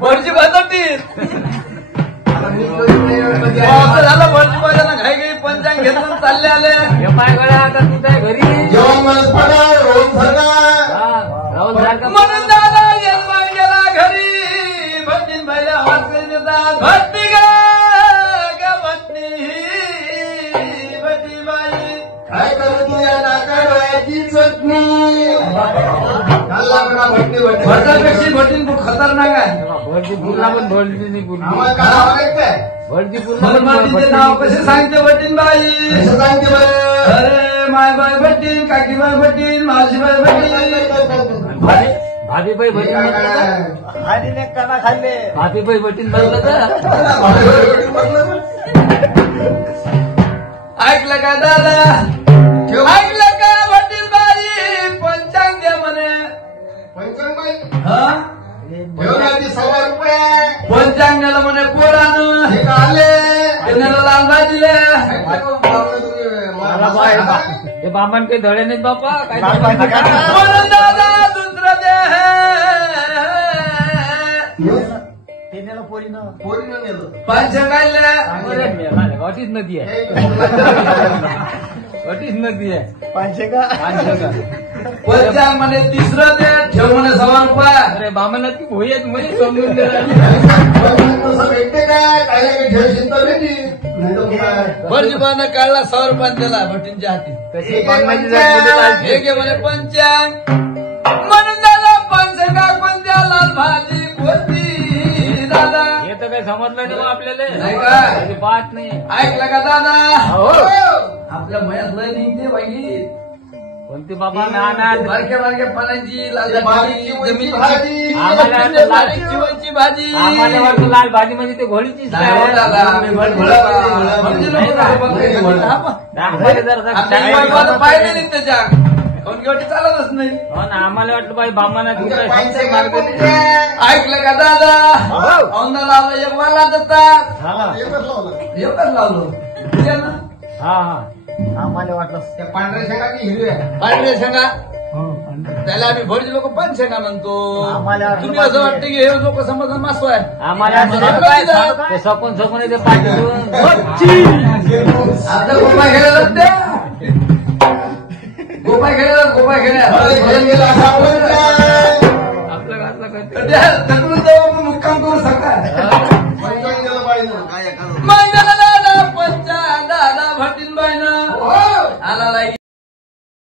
भटजी बदलतील झालं. भटजी बाजाना घाई घाई पंचांग घेतलं चालले आले. पाय गड्या आता तू काय घरी म्हणून दादा जन्मा गेला घरी. भटजीन बाईला हात करून देतात. भट्टी ग भट्टी भट्टी बाई काय करत या नाका डोळ्याची चटणी भटापेक्षा भटीन खूप खतरनाक आहे. भटजी पुन्हा पण भटजी नाही पुन्हा भटजी भटजीचे नाव कसे सांगते भटीन बाई. सांगते बरं. अरे माय बाय भटीन, काकीबाई भटीन, मावशीबाई भटीन, भाभीबाई भटीन आधीने काना खाल्ले भाभीबाई भटीन बनलं तर ऐकलं का दादा? ऐकलं का भटीन बाई? पंचांग द्या म्हणे. पंचांगबाई हा ₹100 पंचांग द्याला म्हणे पोरानं. हे का आले त्याला लाल भाजीले. हे बामण काही धडे नाहीत बापा काय म्हणून दादा दुसरं दे. पोरीनं नेलं पंचांग आले. अटीच नदी आहे अटीच नदी आहे पंचांग म्हणे तिसरं दे. ठेव म्हणे ₹100. अरे बामणात की भोई आहेत म्हणजे समजून दे. तसं भेटते काय काय ठेवशील तर भेटी नाही तर काय भटजीबानं काढला ₹100 दिला भटींच्या हाती. कशी बामणाची जात हे घे म्हणे पंचांग. म्हणून दादा पंचांगा कोणत्या लाल भाजी कोणती दादा? हे तर काही समजलं नाही मग आपल्याला नाही का? कधी पाहत नाही. ऐकलं का दादा? हो आपल्या मयात लय निघते बाई. कोणती बाबा ना बारक्या बारक्या पानांची लाल बारीकची जमीन भाजी. आम्हाला लाल चिवणची भाजी. आम्हाला वाटतं लाल भाजी म्हणजे ते घोडीचीच नाही हो दादा, आम्ही भटजी लोकं पाहिले नाही त्याच्या कोण गेवटी चालतच नाही. हो ना आम्हाला वाटलं बाई बामाना ऐकलं का दादा? औंधा लावलं एक वाला जातात. एकच लावलं एकच लावलं ठीक आहे ना? हा हा आम्हाला वाटलं त्या पांढऱ्या शेंगा की हिरव्या पांढऱ्या शेंगा त्याला आम्ही भटजी लोक पण शेंगा म्हणतो. आम्हाला तुम्ही असं वाटतं की हे लोक समजा मासू आहे. आम्हाला ते सकून सकून येते पाठी आता गोपा खेळायला जाते. गोपा खेळायला गोपा खेळायला आपलं घातलं ढकलून जाऊ